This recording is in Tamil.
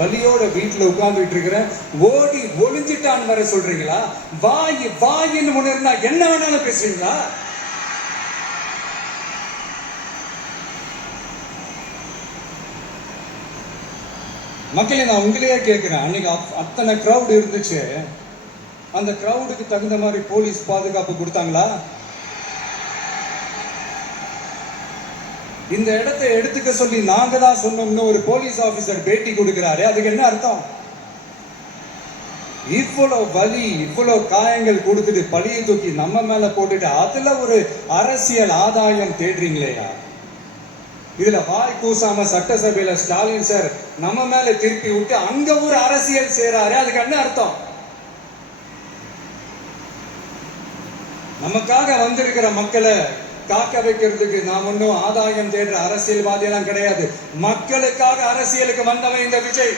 வலியோட வீட்டுல உட்கார்ந்துட்டு இருக்கிறேன், ஓடி ஒளிஞ்சிட்டான்னு வர சொல்றீங்களா? வாயின்னு ஒண்ணு இருந்தா என்ன வேணாலும் பேசுறீங்களா? மக்களே, நான் உங்களையே கேட்கிறேன், அன்னைக்கு அத்தனை கிரௌட் இருந்துச்சு, அந்த கிரௌடுக்கு தகுந்த மாதிரி போலீஸ் பாதுகாப்பு கொடுத்தாங்களா? இந்த இடத்தை எடுத்துக்க சொல்லி நாங்க தான் சொன்னோம்னு ஒரு போலீஸ் ஆபீசர் பேட்டி கொடுக்கிறாரு, அதுக்கு என்ன அர்த்தம்? இவ்வளவு வலி, இவ்வளவு காயங்கள் கொடுத்துட்டு பழியை தூக்கி நம்ம மேல போட்டுட்டு அதுல ஒரு அரசியல் ஆதாயம் தேடுறீங்களேயா? இதுல வாய் கூசாம சட்டசபையில ஸ்டாலின் சார் நம்ம மேல திருப்பி விட்டு அங்க ஒரு அரசியல் செய்றாரு, அதுக்கு என்ன அர்த்தம்? நமக்காக வந்திருக்கிற மக்களை காக்க வைக்கிறதுக்கு நாம் ஒன்றும் ஆதாயம் தேடுற அரசியல்வாதி எல்லாம் கிடையாது. மக்களுக்காக அரசியலுக்கு வந்தவன் இந்த விஜய்.